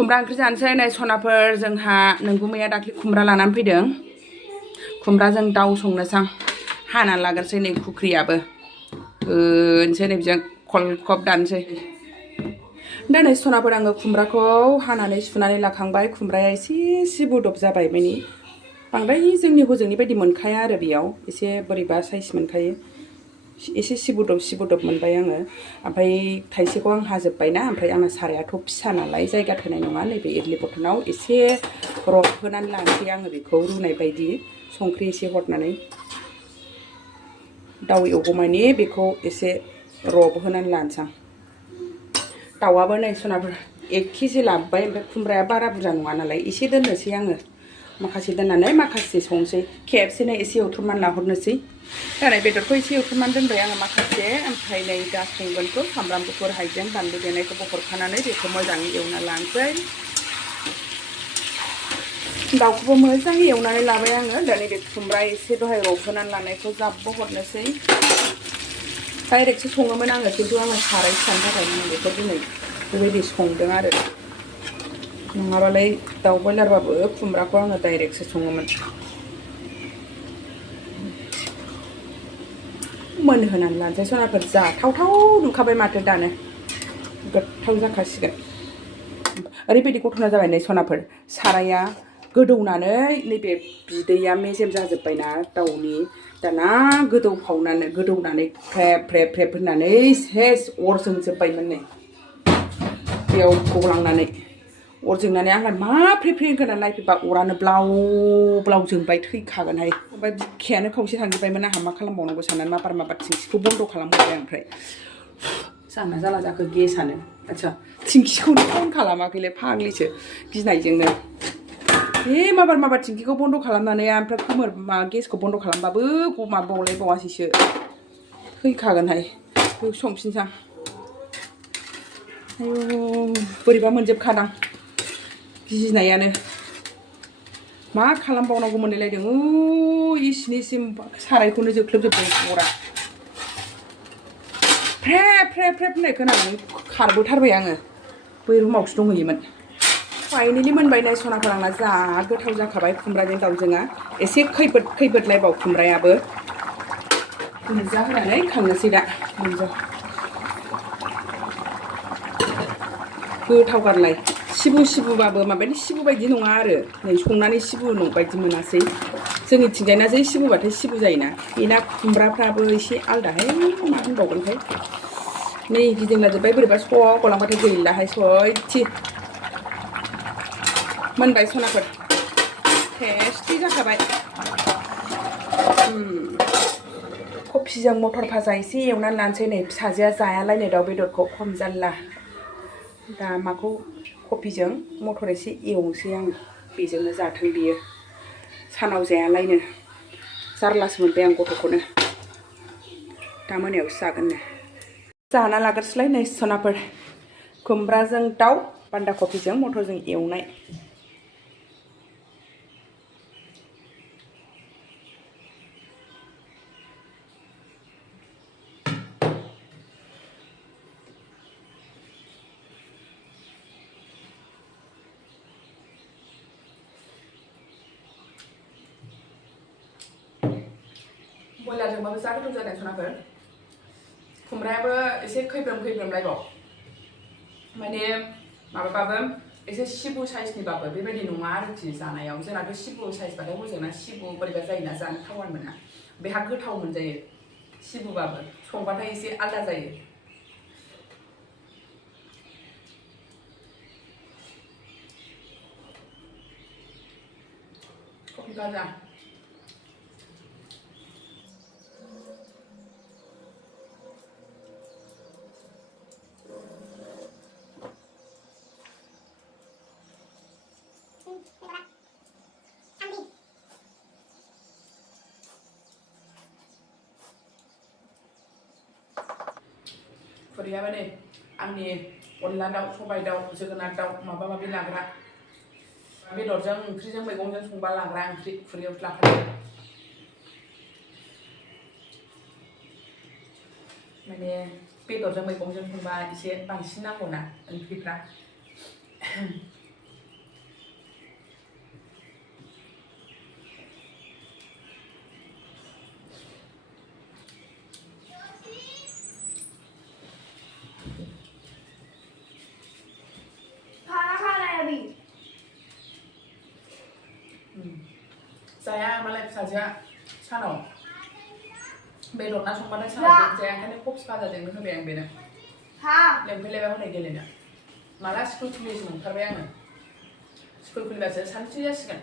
खुमब्रा ओंख्रि जानोसै नै सनाफोर जोंहा नोंगुमैया दाख्लि खुमब्रा लानानै फैदों खुमब्राजों दाउ संनोसां हानानै लाग्रोसै नै खुख्रियाबो होनसै नै बिजों खलखब दानसै दा नै सनाफोर आङो खुमब्राखौ हानानै सुनानै लाखांबाय खुमब्राया एसे सिबुदब जाबाय माने बांद्राय जोंनि हजोंनि बायदि मोनखाया आरो बेयाव एसे बोरैबा साइज मोनखायो एसे सिबुदब मोनबाय आङो ओमफ्राय थाइसेखौ आं हाजोब्बायना ओमफ्राय आंना सारायाथ' फिसा नालाय जायगा थोनाय नङा नैबे इडलि बथनाव एसे रबहोनानै लानोसै आङो बेखौ रुनाय बायदि संख्रि एसे हरनानै दाउ एवगौमानि बेखौ एसे रबहोनानै लानोसां दाउआबो नै सनाफोर 1 केजि लाबोबाय ओमफ्राय खुमब्राया बारा बुरजा नङा नालाय एसे दोननोसै आङो माखासे दोननानै माखासे संसै खेबसेनो एसे एवथ्रमनानै लाहरनोसै दा नै बेदरखौ एसे एवथ्रमनानै दोनबाय आङो माखासे ओमफ्राय नै दा संगोनखौ सामब्राम गुफुर हाइजें बानलु देनायखौबो हरखानानै बेखौ मोजाङै एवना लानोसै दाउखौबो मोजाङै एवनानै लाबाय आङो दा नैबे खुमब्रा एसे दहाय रबहोनानै लानायखौ जाब्ब हरनोसै डाइरेक्टसो सङोमोन आङो खिन्थु आङो साराय फिसानि थाखाय आं बेखौ दिनै बेबायदि संदों आरो नङाबालाय दाउ बयलारबाबो खुमब्राखौ आङो डाइरेक्टसो सङोमोन मोनहोनानै लानोसै सनाफोर जाथावथाव नुखाबाय माथो दानो गोथाव जाखासिगोन ओरैबायदि घटना जाबाय नै सनाफोर साराया गोदौनानै नैबे बिदैया मेजेम जाजोब्बायना दाउनि दाना गोदौनानै फ्रेब होननानै सेस अर जोंजोब्बायमोन नै बेयाव गलांनानै अर जोंनानै आंलाय मा फ्रे होननानै नायफैबा अरानो ब्लाव जोंबाय थैखागोनहाय ओमफ्राय बिखायानो खावसे थांजोब्बायमोन आंहा मा खालामबावनांगौ साननानै माबार थिंखिखौ बन्द' खालामहरबाय ओमफ्राय जाना जाला जाखो गेसानो आच्छा थिंखिखौनो अन खालामाखैलाय फाग्लिसो गिनायजोंनो बे माबार थिंखिखौ बन्द' खालामनानै ओमफ्राय गेसखौ बन्द' खालामबाबो बावलायबावासैसो थैखागोनहाय संफिनसां आयु बोरैबा मोनजोबखादां गिनायानो मा खालामबावनांगौ मोनलायलायदों इसिनिसिम सारायखौनो जोख्लोबजोबदों अरा फ्रेब होननाय खोनानानै खारबोथारबाय आङो बै रुमावसो दंहैयोमोन फाइनेलि मोनबाय नाय सनाफोर आंना जा गोथाव जाखाबाय खुमब्राजों दाउजोंआ एसे खैबोद खुमब्रायाबो मोनजा होनानै खांनोसै दा गोथावगारलाय सिबुबाबो माबायदि सिबु बायदि नङा आरो नै संनानै सिबु बायदि मोनासै जोंनिथिंजायना जै सिबुबाथाय सिबु जायोना बेना खुमब्राफ्राबो एसे आलदाहाय मा होनबावगोनथाय नै गिदिंलाजोब्बाय बोरैबा गलांबाथाय गैलाहाय सयथि मोनबाय सनाफोर टेस्टि जाखाबाय कफिजों मटर भाजा एसे एवनानै लानोसै नै फिसाजोआ जायालायनो दाउ बेदरखौ खम जारला दा माखौ कफिजों मटर एसे एवनोसै आं बेजोंनो जाथों बियो सानाव जायालायनो जारलासो मोनबाय आं गथ'खौनो दा मोनायावसो जागोननो जाना लाग्रोसैलाय नै सनाफोर खुमब्राजों दाउ बान्दा कफिजों मटरजों एवनाय बयलारजोंबाबो जा गोथाव जादों सनाफोर खुमब्रायाबो एसे खैब्रोम माने माबाबाबो एसे सिबु साइजनिबाबो बेबायदि नङा आरोखि जानायाव जोंनाथ' सिबु साइजबाथाय हजोंना सिबु बोरैबा जायोना जानो थावान मोना बेहा गोथाव मोनजायो सिबुबाबो संबाथाय एसे आलदा जायो कफि भाजा खुरियाबो नै आंनि अनला दाउ सबाय दाउ जोगोनार दाउ माबा माबि लाग्रा बेदरजों ओंख्रिजों मैगंजों संबा लाग्रा ओंख्रि खुरियाव लाखादों माने बेदरजों मैगंजों संबा एसे बांसिन नांगौना ओंख्रिफ्रा जाया मालाय फिसाजोआ सानाव बेदर ना संबाथाय सानाव जाया ओंखायनो कफि भाजाजोंनो होबाय आं बेनो लेंफैलायबा हनै गेलेनो माला स्कुल खुलियोसो नंथारबाय आङो स्कुल खुलिबासो सानसे जासिगोन